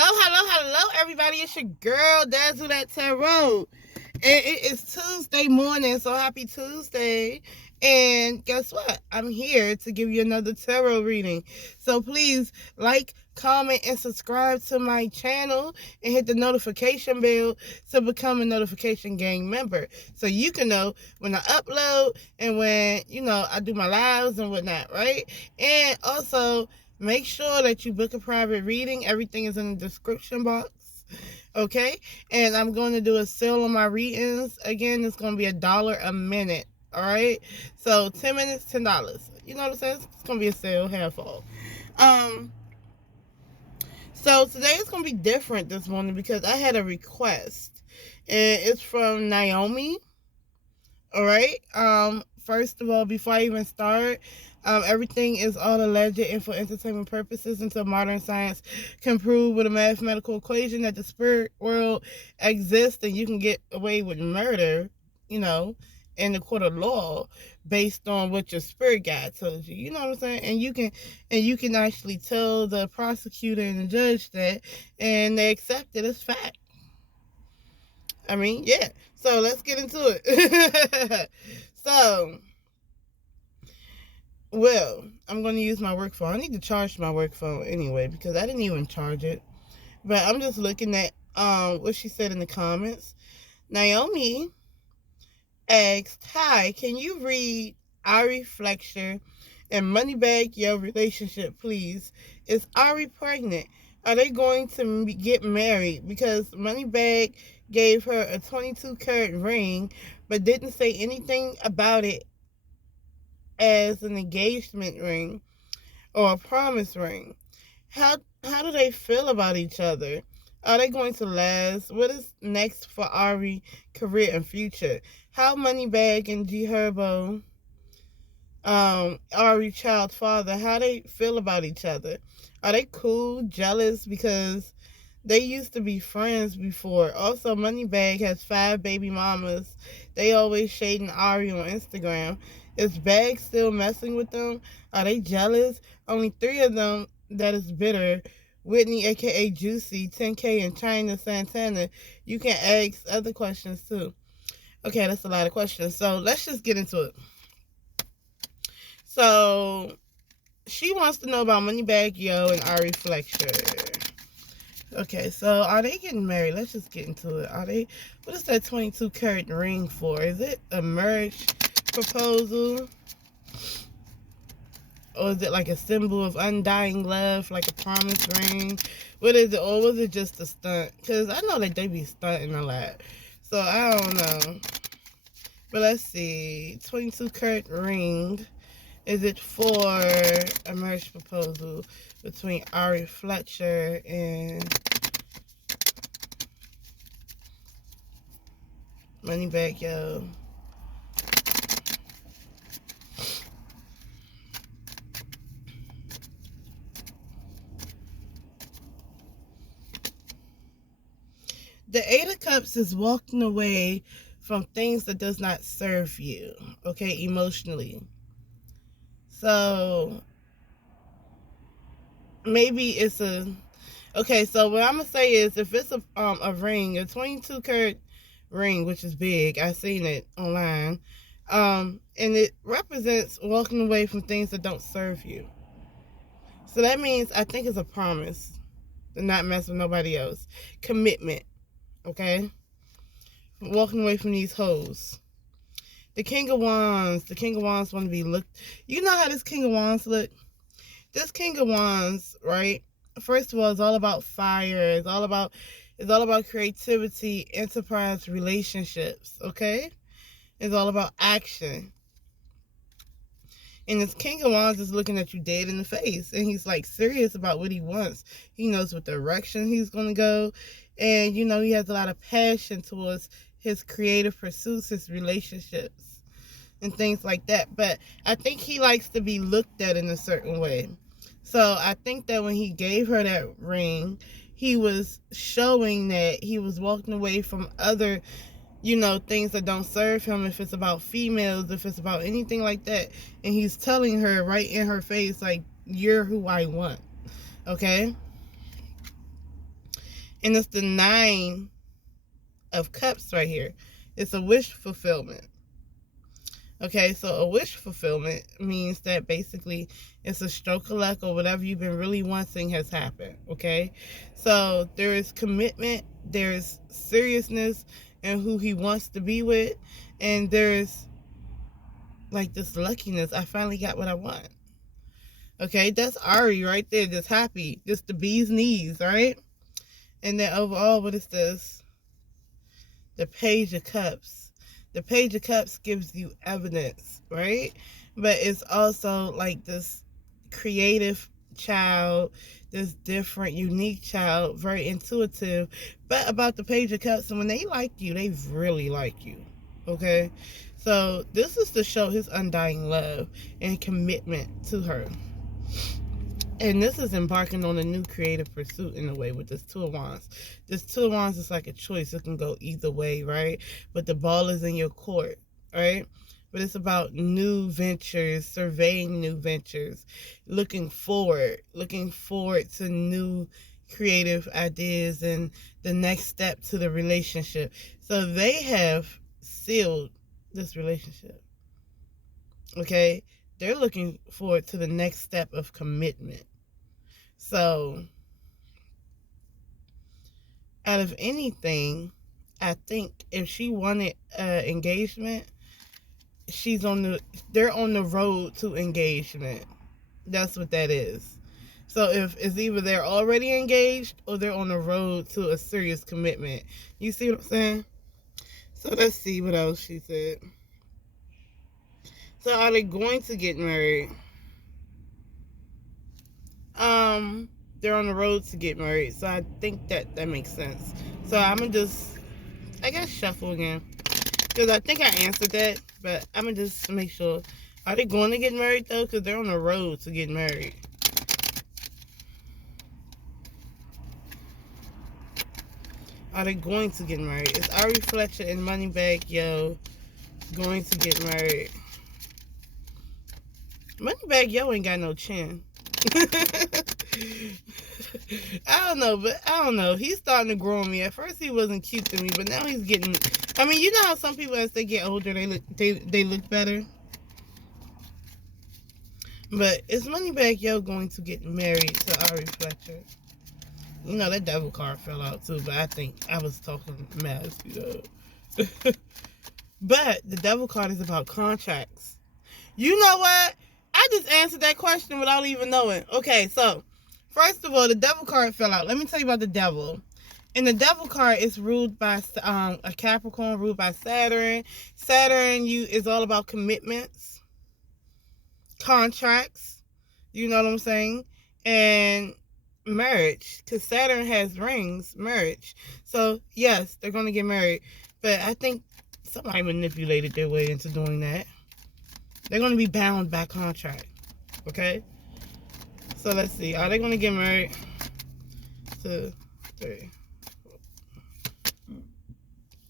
Hello, everybody. It's your girl, dazzledattarot. And it is Tuesday morning, so happy Tuesday. And guess what? I'm here to give you another tarot reading. So please like, comment, and subscribe to my channel and hit the notification bell to become a notification gang member. So you can know when I upload and when, I do my lives and whatnot, right? And also, make sure that you book a private reading. Everything is in the description box. Okay? And I'm going to do a sale on my readings. Again, it's going to be $1 a minute. Alright? So 10 minutes, $10. You know what I'm saying? It's going to be a sale, half off. So today is going to be different this morning because I had a request. And it's from Naomi. Alright? First of all, before I even start, everything is all alleged and for entertainment purposes until modern science can prove with a mathematical equation that the spirit world exists and you can get away with murder, in the court of law based on what your spirit guide told you. You know what I'm saying? And you can actually tell the prosecutor and the judge that, and they accept it as fact. I mean, yeah. So let's get into it. So, well, I'm going to use my work phone. I need to charge my work phone anyway because I didn't even charge it. But I'm just looking at what she said in the comments. Naomi asked, "Hi, can you read Ari Fletcher and Moneybagg your relationship, please? Is Ari pregnant? Are they going to get married? Because Moneybagg gave her a 22-carat ring, but didn't say anything about it as an engagement ring or a promise ring. How do they feel about each other? Are they going to last? What is next for Ari career and future? How Moneybagg and G Herbo, Ari child father, how they feel about each other? Are they cool, jealous because they used to be friends before? Also, Moneybagg has 5 baby mamas. They always shading Ari on Instagram. Is Bag still messing with them? Are they jealous? Only 3 of them that is bitter. Whitney, aka Juicy, 10K, and China Santana. You can ask other questions too. Okay, that's a lot of questions. So let's just get into it. So she wants to know about Moneybagg Yo and Ari Fletcher. Okay, so are they getting married? Let's just get into it. What is that 22-carat ring for? Is it a marriage proposal? Or is it like a symbol of undying love, like a promise ring? What is it? Or was it just a stunt? Because I know that they be stunting a lot. So I don't know. But let's see. 22-carat ring. Is it for a marriage proposal between Ari Fletcher and Moneybagg Yo? The 8 of Cups is walking away from things that does not serve you, okay, emotionally. So maybe it's okay, so what I'm going to say is if it's a ring, a 22-carat ring, which is big, I've seen it online, and it represents walking away from things that don't serve you. So that means I think it's a promise to not mess with nobody else. Commitment, okay? Walking away from these hoes. The King of Wands. The King of Wands want to be looked. You know how this King of Wands look? This King of Wands, right? First of all, it's all about fire. It's all about creativity, enterprise, relationships, okay? It's all about action. And this King of Wands is looking at you dead in the face. And he's like serious about what he wants. He knows what direction he's going to go. And, he has a lot of passion towards his creative pursuits, his relationships, and things like that. But I think he likes to be looked at in a certain way. So I think that when he gave her that ring, he was showing that he was walking away from other, things that don't serve him, if it's about females, if it's about anything like that. And he's telling her right in her face, like, you're who I want. Okay? And it's the 9 of Cups right here. It's a wish fulfillment. Okay, so a wish fulfillment means that basically it's a stroke of luck, or whatever you've been really wanting has happened. Okay, so there is commitment, there's seriousness in who he wants to be with, and there's like this luckiness. I finally got what I want. Okay, that's Ari right there, just happy, just the bee's knees, right? And then overall, what is this? The Page of Cups. The Page of Cups gives you evidence, right? But it's also like this creative child, this different, unique child, very intuitive. But about the Page of Cups, when they like you, they really like you. Okay? So this is to show his undying love and commitment to her. And this is embarking on a new creative pursuit in a way with this Two of Wands. This Two of Wands is like a choice. It can go either way, right? But the ball is in your court, right? But it's about new ventures, surveying new ventures, looking forward to new creative ideas and the next step to the relationship. So they have sealed this relationship, okay? They're looking forward to the next step of commitment. So, out of anything, I think if she wanted engagement, they're on the road to engagement. That's what that is. So if it's either they're already engaged or they're on the road to a serious commitment. You see what I'm saying? So let's see what else she said. So are they going to get married? They're on the road to get married. So I think that makes sense. So I'm going to just, I guess, shuffle again. Because I think I answered that. But I'm going to just make sure. Are they going to get married, though? Because they're on the road to get married. Are they going to get married? Is Ari Fletcher and Moneybagg Yo going to get married? Moneybagg Yo ain't got no chin. I don't know. He's starting to grow on me. At first he wasn't cute to me, but now he's getting. I mean, you know how some people, as they get older, they look better. But is Moneybagg Yo going to get married to Ari Fletcher? You know, that devil card fell out too, but I think I was talking mess, you know. But the devil card is about contracts. You know what? I just answered that question without even knowing. Okay, so first of all, the devil card fell out. Let me tell you about the devil. And the devil card is ruled by a Capricorn, ruled by Saturn. Saturn is all about commitments, contracts. You know what I'm saying? And marriage, because Saturn has rings, marriage. So yes, they're going to get married. But I think somebody manipulated their way into doing that. They're going to be bound by contract. Okay? So let's see. Are they going to get married? 2, 3.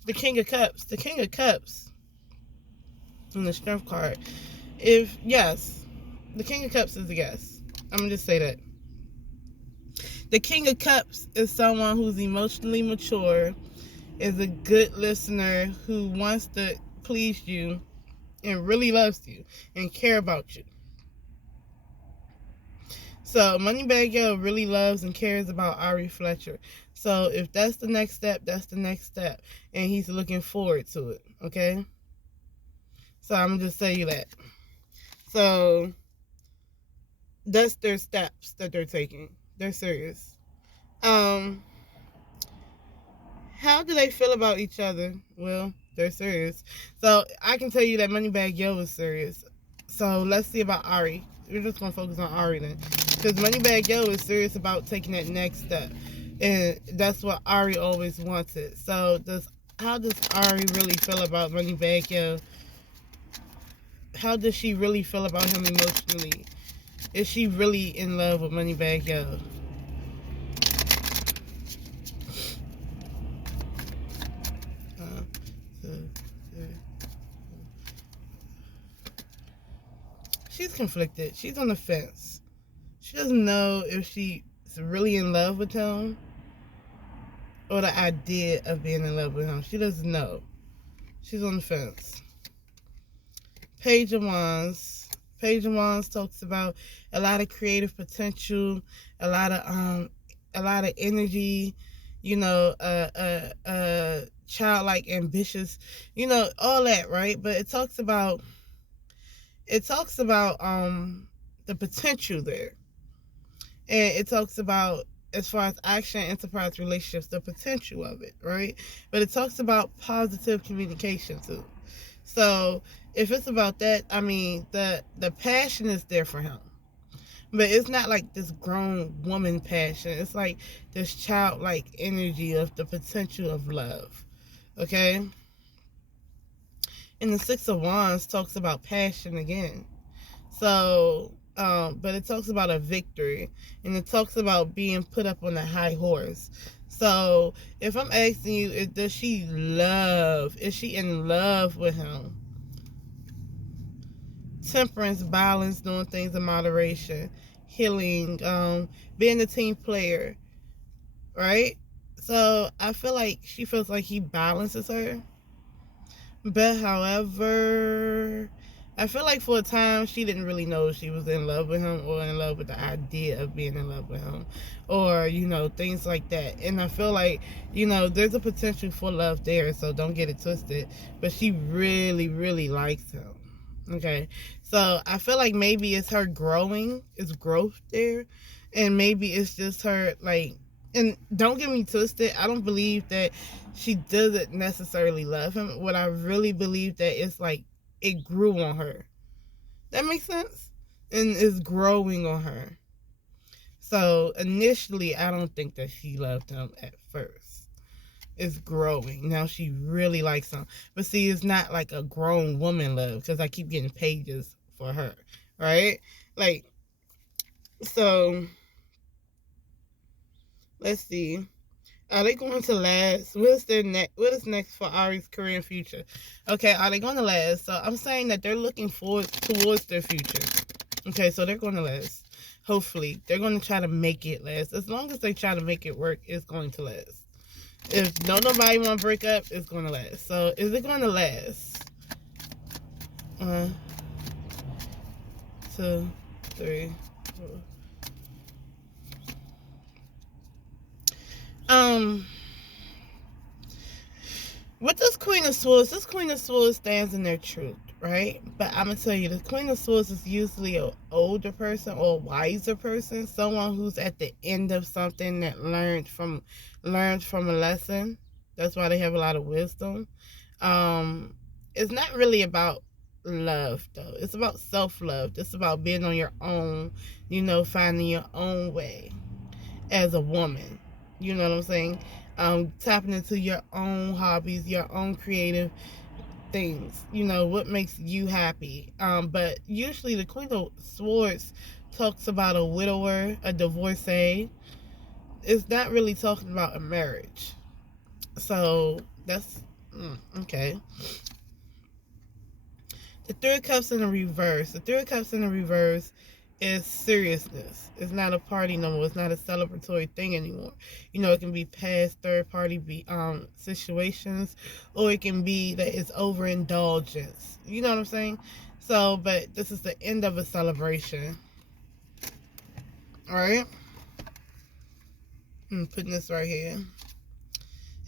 The King of Cups. The King of Cups. And the Strength card. Yes. The King of Cups is a yes. I'm going to just say that. The King of Cups is someone who's emotionally mature, is a good listener, who wants to please you, and really loves you and care about you. So Moneybagg Yo really loves and cares about Ari Fletcher. So if that's the next step, that's the next step. And he's looking forward to it. Okay? So I'm going to just say that. So that's their steps that they're taking. They're serious. How do they feel about each other? Well, they're serious. So I can tell you that Moneybagg Yo is serious. So let's see about Ari. We're just going to focus on Ari then. Because Moneybagg Yo is serious about taking that next step. And that's what Ari always wanted. So how does Ari really feel about Moneybagg Yo? How does she really feel about him emotionally? Is she really in love with Moneybagg Yo? She's conflicted. She's on the fence. She doesn't know if she's really in love with him or the idea of being in love with him. She doesn't know. She's on the fence. Page of Wands. Page of Wands talks about a lot of creative potential, a lot of energy, you know, childlike, ambitious, you know, all that, right? But it talks about the potential there. And it talks about, as far as action, enterprise, relationships, the potential of it, right? But it talks about positive communication too. So if it's about that, I mean, the passion is there for him, but it's not like this grown woman passion. It's like this childlike energy of the potential of love. Okay. And the Six of Wands talks about passion again. So, but it talks about a victory, and it talks about being put up on a high horse. So, if I'm asking you, is she in love with him? Temperance, balance, doing things in moderation, healing, being a team player, right? So, I feel like she feels like he balances her. But however, I feel like for a time she didn't really know if she was in love with him or in love with the idea of being in love with him, or, you know, things like that. And I feel like, you know, there's a potential for love there, so don't get it twisted. But she really, really likes him. Okay. So I feel like maybe it's her growing, it's growth there. And maybe it's just her, like, and don't get me twisted, I don't believe that she doesn't necessarily love him. What I really believe that it's like it grew on her. That makes sense? And it's growing on her. So initially, I don't think that she loved him at first. It's growing. Now she really likes him. But see, it's not like a grown woman love, because I keep getting pages for her, right? Like, so let's see. Are they going to last? What is next for Ari's career and future? Okay, are they going to last? So I'm saying that they're looking forward towards their future. Okay, so they're going to last. Hopefully. They're going to try to make it last. As long as they try to make it work, it's going to last. If nobody want to break up, it's going to last. So is it going to last? 1, 2, 3, 4. With this Queen of Swords stands in their truth, right? But I'm going to tell you, the Queen of Swords is usually an older person or a wiser person, someone who's at the end of something that learned from a lesson. That's why they have a lot of wisdom. It's not really about love, though. It's about self-love. It's about being on your own, you know, finding your own way as a woman. You know what I'm saying? Tapping into your own hobbies, your own creative things. You know, what makes you happy. But usually the Queen of Swords talks about a widower, a divorcee. It's not really talking about a marriage. So that's okay. The Three of Cups in the reverse. The Three of Cups in the reverse is seriousness. It's not a party no more. It's not a celebratory thing anymore. You know, it can be past third party situations, or it can be that it's overindulgence. You know what I'm saying? So, but this is the end of a celebration. Alright? I'm putting this right here.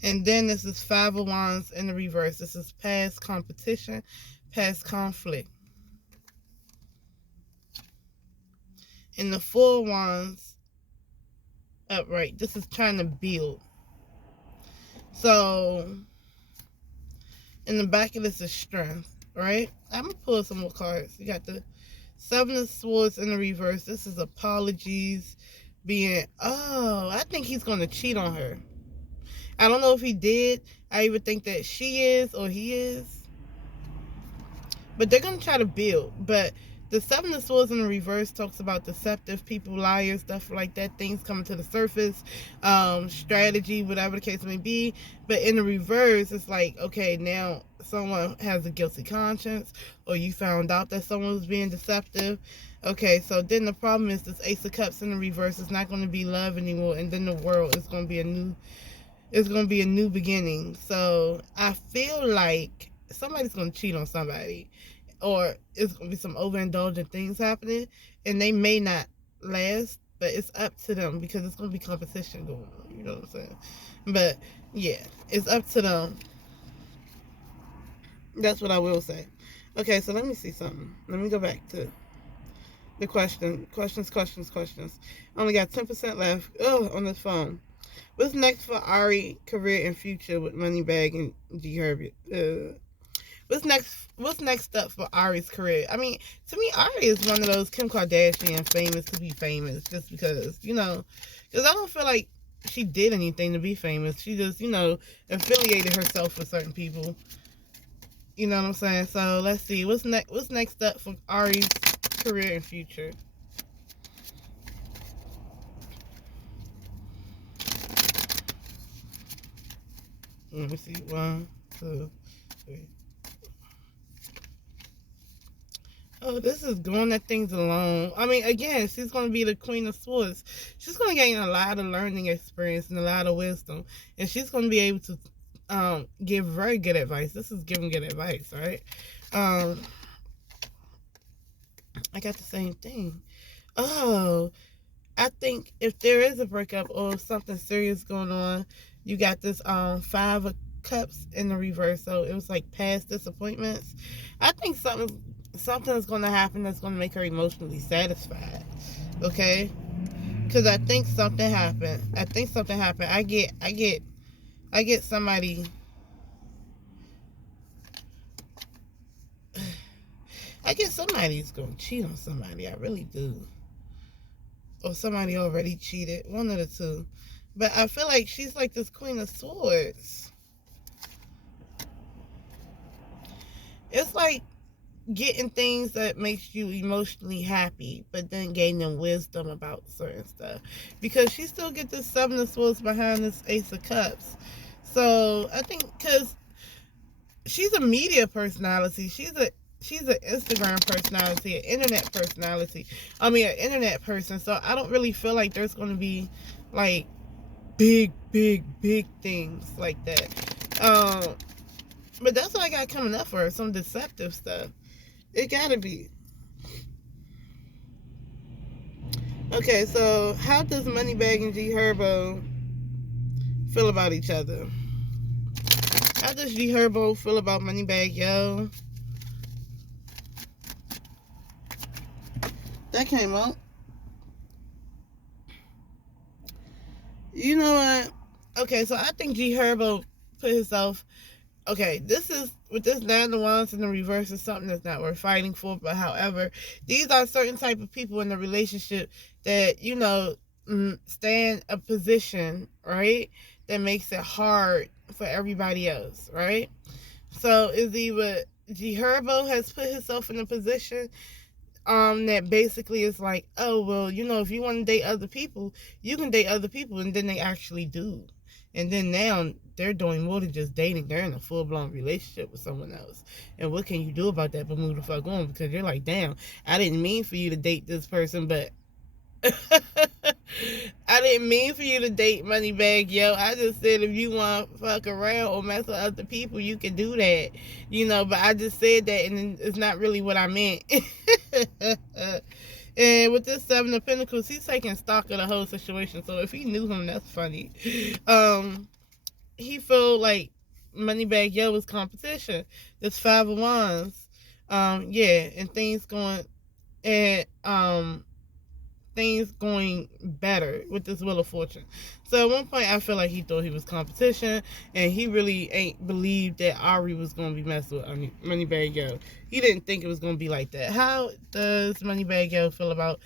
And then this is Five of Wands in the reverse. This is past competition, past conflict. And the Four of Wands upright. This is trying to build. So, in the back of this is strength, right? I'm going to pull some more cards. You got the Seven of Swords in the reverse. This is apologies, being, I think he's going to cheat on her. I don't know if he did. I even think that she is or he is. But they're going to try to build. But the Seven of Swords in the reverse talks about deceptive people, liars, stuff like that. Things coming to the surface. Strategy, whatever the case may be. But in the reverse, it's like, okay, now someone has a guilty conscience. Or you found out that someone was being deceptive. Okay, so then the problem is this Ace of Cups in the reverse is not going to be love anymore. And then the world is going to be a new It's going to be a new beginning. So I feel like somebody's going to cheat on somebody, or it's going to be some overindulgent things happening, and they may not last, but it's up to them because it's going to be competition going on. You know what I'm saying? But yeah, it's up to them. That's what I will say. Okay, so let me see something. Let me go back to the questions. I only got 10% left. Oh, on this phone. What's next for Ari career and future with Moneybagg and G Herb? What's next up for Ari's career? I mean, to me, Ari is one of those Kim Kardashian famous to be famous just because, because I don't feel like she did anything to be famous. She just, affiliated herself with certain people. You know what I'm saying? So let's see. What's next up for Ari's career and future? Let me see. 1, 2, 3. Oh, this is going at things alone. I mean, again, she's going to be the queen of swords. She's going to gain a lot of learning experience and a lot of wisdom. And she's going to be able to give very good advice. This is giving good advice, right? I got the same thing. Oh, I think if there is a breakup or something serious going on, you got this 5 of Cups in the reverse. So it was like past disappointments. I think something is going to happen that's going to make her emotionally satisfied. Okay, because I think something happened. I get somebody. I get somebody's going to cheat on somebody. I really do. Or somebody already cheated. One of the two. But I feel like she's like this Queen of Swords. It's like getting things that makes you emotionally happy, but then gaining wisdom about certain stuff. Because she still get this 7 of Swords behind this Ace of Cups. So I think because she's a media personality, she's an Instagram personality, an internet personality. I mean, an internet person. So I don't really feel like there's going to be like big things like that. But that's what I got coming up for her. Some deceptive stuff. It gotta be. Okay, so how does Moneybagg and G Herbo feel about each other? How does G Herbo feel about Moneybagg, yo? That came out. You know what? Okay, so I think G Herbo put himself. Okay, this is with this 9 of Wands in the reverse is something that's not worth fighting for. But however, these are certain type of people in the relationship that stand a position, right, that makes it hard for everybody else, right? So is either G Herbo has put himself in a position that basically is like, oh well, if you want to date other people, you can date other people, and then they actually do. And then now they're doing more than just dating. They're in a full-blown relationship with someone else. And what can you do about that but move the fuck on? Because you're like, damn, I didn't mean for you to date this person, but I didn't mean for you to date Moneybagg, yo. I just said if you want to fuck around or mess with other people, you can do that. But I just said that, and it's not really what I meant. And with this 7 of Pentacles, he's taking stock of the whole situation. So if he knew him, that's funny. He feel like Moneybagg, yo, was competition. This 5 of Wands. Yeah, and things going better with this Wheel of Fortune. So at one point I feel like he thought he was competition, and he really ain't believed that Ari was going to be messing with Moneybagg Yo. He didn't think it was going to be like that. How does Moneybagg Yo feel about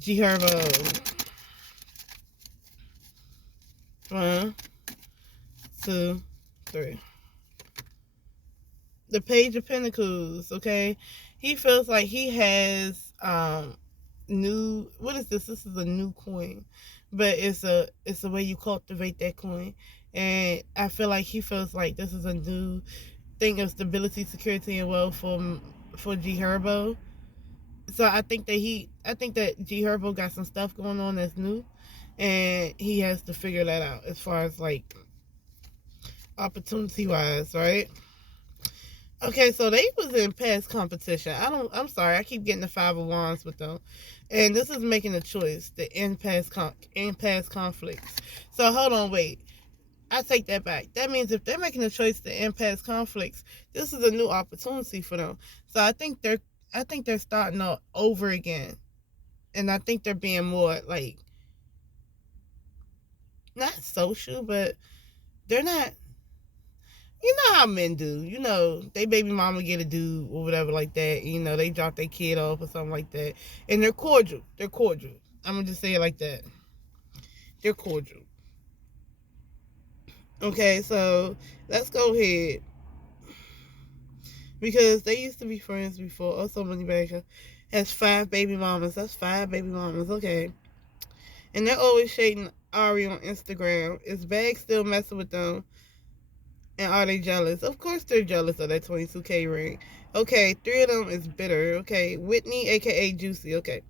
G Herbo? 1, 2, 3. The Page of Pentacles, okay? He feels like he has what is this? This is a new coin, but it's a way you cultivate that coin. And I feel like he feels like this is a new thing of stability, security, and wealth for G Herbo. So I think that G Herbo got some stuff going on that's new, and he has to figure that out as far as like opportunity-wise, right? Okay, so they was in past competition. I'm sorry, I keep getting the Five of Wands with them. And this is making a choice to end past conflicts. So hold on, wait. I take that back. That means if they're making a choice to end past conflicts, this is a new opportunity for them. So I think they're starting out over again. And I think they're being more like not social, but they're not. You know how men do. You know, they baby mama get a dude or whatever like that. You know, they drop their kid off or something like that. And they're cordial. They're cordial. I'm going to just say it like that. They're cordial. Okay, so let's go ahead. Because they used to be friends before. Also, Moneybagg has 5 baby mamas. That's 5 baby mamas. Okay. And they're always shading Ari on Instagram. Is Bag still messing with them? And are they jealous? Of course they're jealous of that 22K ring. Okay, 3 of them is bitter. Okay, Whitney, aka Juicy. Okay,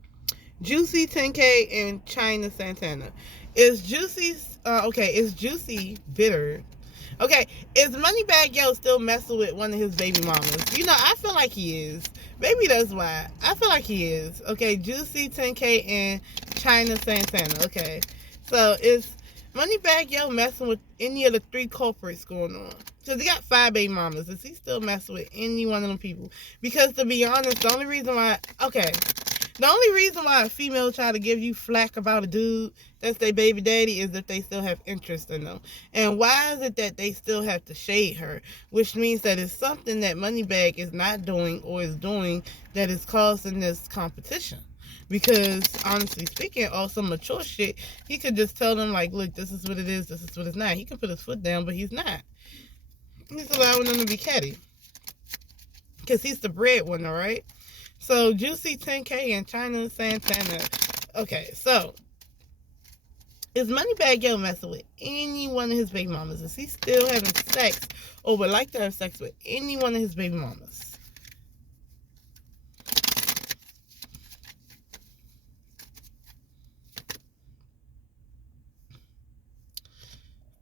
Juicy 10K and China Santana. Is is Juicy bitter? Okay, is Moneybagg Yo still messing with one of his baby mamas? You know, I feel like he is. Maybe that's why. I feel like he is. Okay, Juicy 10K and China Santana. Okay, so is Moneybagg Yo messing with any of the 3 culprits going on? Because he got 5 baby mamas. Is he still messing with any one of them people? Because to be honest, the only reason why a female try to give you flack about a dude that's their baby daddy is if they still have interest in them. And why is it that they still have to shade her? Which means that it's something that Moneybagg is not doing or is doing that is causing this competition. Because honestly speaking, all some mature shit, he could just tell them like, look, this is what it is, this is what it's not. He can put his foot down, but he's not. He's allowing them to be catty. Because he's the breadwinner, right? So, Juicy 10K and China Santana. Okay, so, is Moneybagg Yo messing with any one of his baby mamas? Is he still having sex or would like to have sex with any one of his baby mamas?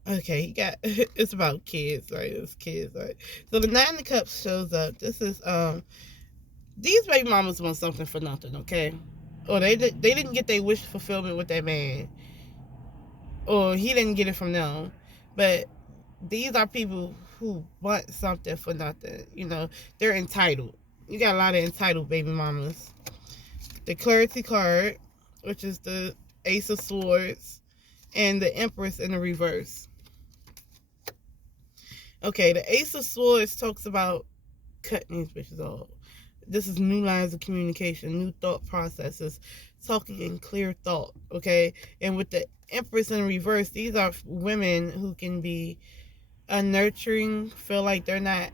Okay, he got, it's about kids, right? It's kids, right? So, the 9 of Cups shows up. This is, these baby mamas want something for nothing, okay? Or they didn't get their wish fulfillment with that man. Or he didn't get it from them. But these are people who want something for nothing. You know, they're entitled. You got a lot of entitled baby mamas. The Clarity card, which is the Ace of Swords, and the Empress in the reverse. Okay, the Ace of Swords talks about cutting these bitches off. This is new lines of communication, new thought processes, talking in clear thought, okay? And with the Empress in reverse, these are women who can be nurturing, feel like they're not,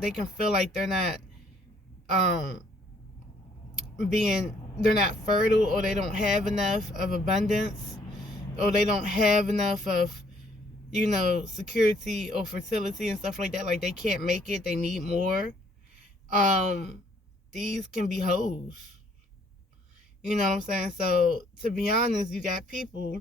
they can feel like they're not, they're not fertile, or they don't have enough of abundance, or they don't have enough of, you know, security or fertility and stuff like that. Like they can't make it, they need more. These can be hoes. You know what I'm saying? So, to be honest, you got people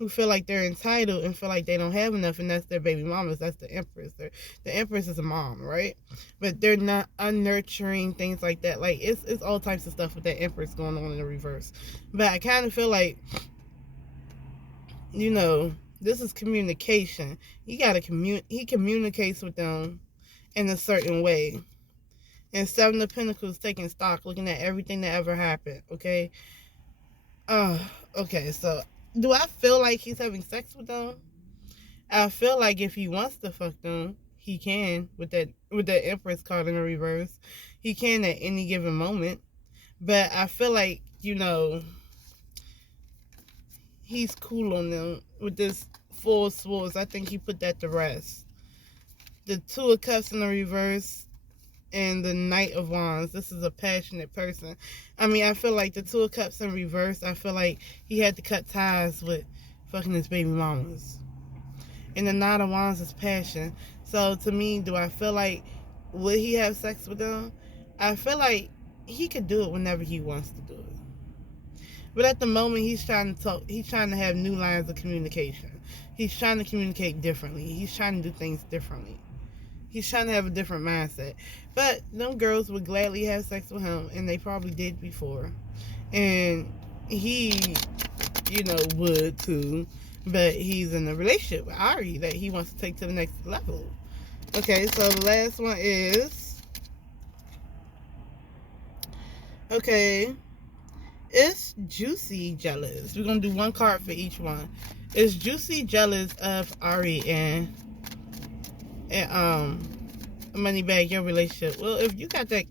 who feel like they're entitled and feel like they don't have enough, and that's their baby mamas. That's the Empress. The Empress is a mom, right? But they're not unnurturing, things like that. Like, it's all types of stuff with that Empress going on in the reverse. But I kind of feel like, you know, this is communication. He communicates with them in a certain way. And 7 of Pentacles, taking stock, looking at everything that ever happened, okay? Okay, so do I feel like he's having sex with them? I feel like if he wants to fuck them, he can with that Empress card in the reverse. He can at any given moment. But I feel like, you know, he's cool on them with this 4 of Swords. I think he put that to rest. The 2 of Cups in the reverse and the Knight of Wands. This is a passionate person. I mean, I feel like the 2 of Cups in reverse, I feel like he had to cut ties with fucking his baby mamas. And the Knight of Wands is passion. So to me, do I feel like, would he have sex with them? I feel like he could do it whenever he wants to do it. But at the moment, he's trying to have new lines of communication. He's trying to communicate differently. He's trying to do things differently. He's trying to have a different mindset. But them girls would gladly have sex with him, and they probably did before. And he, would too. But he's in a relationship with Ari that he wants to take to the next level. Okay, so the last one is... Okay. Is Juicy jealous? We're going to do one card for each one. Is Juicy jealous of Ari and Moneybagg, your relationship? Well, if you got that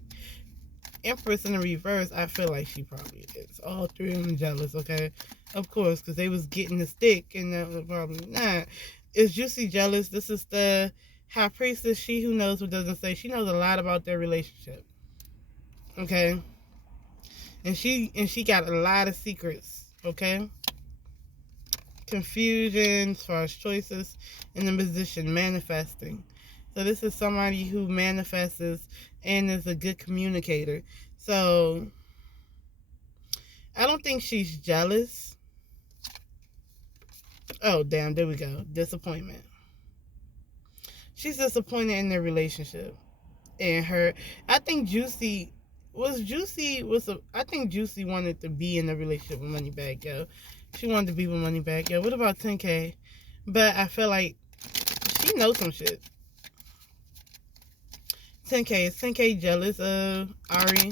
Empress in the reverse, I feel like she probably is. All three of them jealous, okay? Of course, because they was getting the stick, and that was probably not. Is Juicy jealous? This is the High Priestess, she who knows what doesn't say. She knows a lot about their relationship, okay? And she got a lot of secrets, okay? Confusion as far as choices, and the position manifesting. So this is somebody who manifests and is a good communicator. So I don't think she's jealous. Oh, damn, there we go. Disappointment. She's disappointed in their relationship. And I think Juicy wanted to be in a relationship with Moneybagg, yo. She wanted to be with Moneybagg, yo. What about 10K? But I feel like she knows some shit. 10K. Is 10K jealous of Ari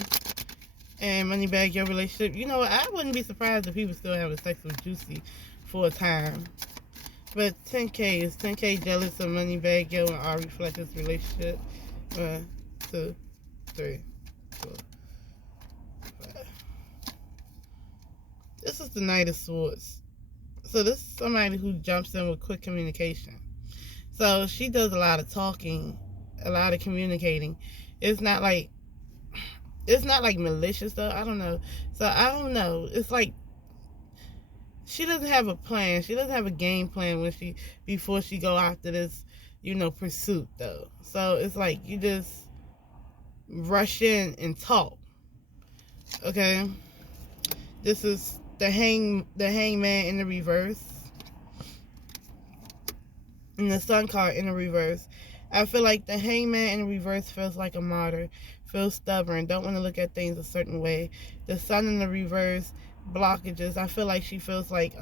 and Moneybagg, your relationship? You know what? I wouldn't be surprised if he was still having sex with Juicy for a time. But 10K. Is 10K jealous of Moneybagg, yo, and Ari Fletcher's relationship? 1, 2, 3, 4, 5. This is the Knight of Swords. So this is somebody who jumps in with quick communication. So she does a lot of talking, a lot of communicating. It's not like malicious though. I don't know. So I don't know. It's like she doesn't have a plan. She doesn't have a game plan before she go after this, pursuit though. So it's like you just rush in and talk. Okay. This is the hangman in the reverse. And the Sun card in the reverse. I feel like the hangman in the reverse feels like a martyr, feels stubborn, don't want to look at things a certain way. The Sun in the reverse, blockages. I feel like she feels like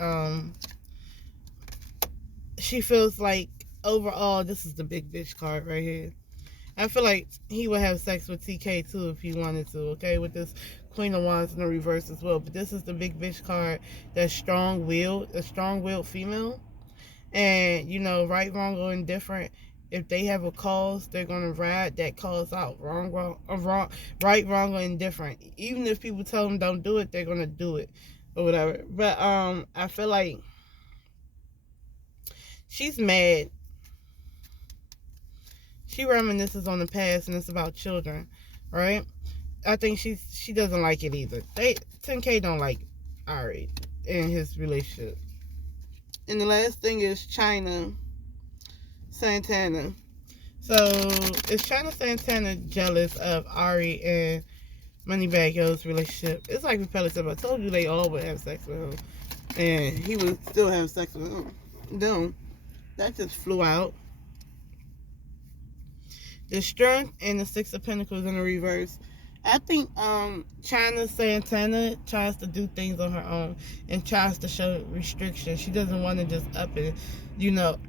overall, this is the big bitch card right here. I feel like he would have sex with TK too if he wanted to, okay, with this Queen of Wands in the reverse as well. But this is the big bitch card that's strong-willed, a strong-willed female. And, right, wrong, or indifferent. If they have a cause, they're going to ride that cause out. Right, wrong, or indifferent. Even if people tell them don't do it, they're going to do it. Or whatever. But I feel like she's mad. She reminisces on the past, and it's about children. Right? I think she doesn't like it either. 10K don't like Ari in his relationship. And the last thing is China Santana. So, is China Santana jealous of Ari and Moneybagg's relationship? It's like Repellent said, I told you they all would have sex with him. And he would still have sex with them. That just flew out. The Strength and the Six of Pentacles in the reverse. I think China Santana tries to do things on her own and tries to show restrictions. She doesn't want to just up and,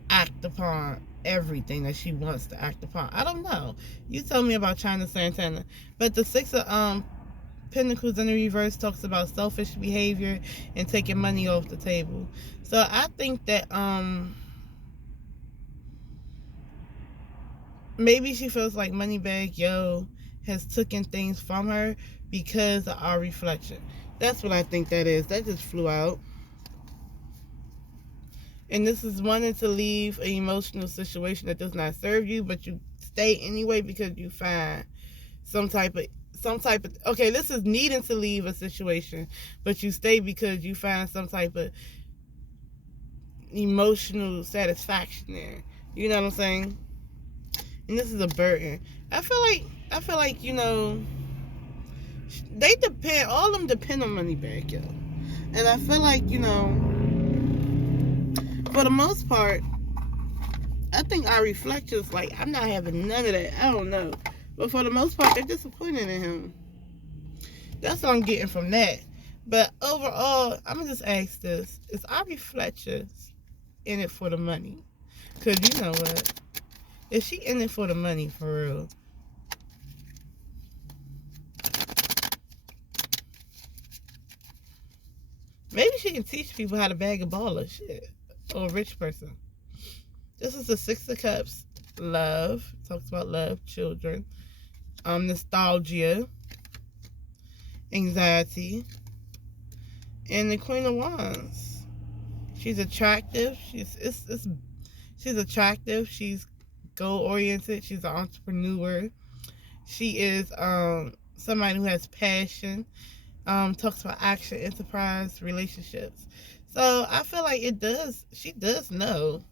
act upon everything that she wants to act upon. I don't know. You tell me about China Santana. But the Six of Pentacles in the reverse talks about selfish behavior and taking money off the table. So I think that maybe she feels like Moneybagg, has taken things from her because of Ari Fletcher. That's what I think that is. That just flew out. And this is wanting to leave an emotional situation that does not serve you, but you stay anyway because you find some type of okay, this is needing to leave a situation, but you stay because you find some type of emotional satisfaction there. You know what I'm saying? And this is a burden. I feel like they depend, all of them depend on Moneybagg, yo. And I feel like, for the most part, I think our reflections, like, I'm not having none of that. I don't know. But for the most part, they're disappointed in him. That's what I'm getting from that. But overall, I'm going to just ask this. Is our reflections in it for the money? Because you know what? Is she in it for the money, for real? Maybe she can teach people how to bag a ball of shit. Or a rich person. This is the Six of Cups. Love. Talks about love, children. Nostalgia. Anxiety. And the Queen of Wands. She's attractive. She's attractive. She's goal-oriented. She's an entrepreneur. She is somebody who has passion. Talks about action, enterprise, relationships. So I feel like she does know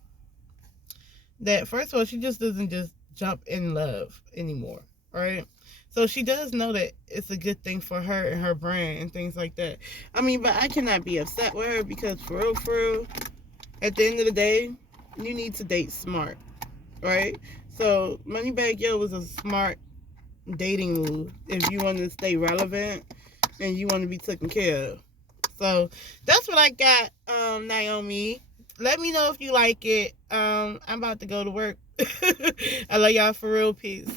that, first of all, she just doesn't just jump in love anymore, right? So she does know that it's a good thing for her and her brand and things like that. I mean, but I cannot be upset with her because for real, at the end of the day, you need to date smart, right? So Moneybagg Yo was a smart dating move if you want to stay relevant and you want to be taken care of. So that's what I got, Naomi. Let me know if you like it. I'm about to go to work. I love y'all for real. Peace.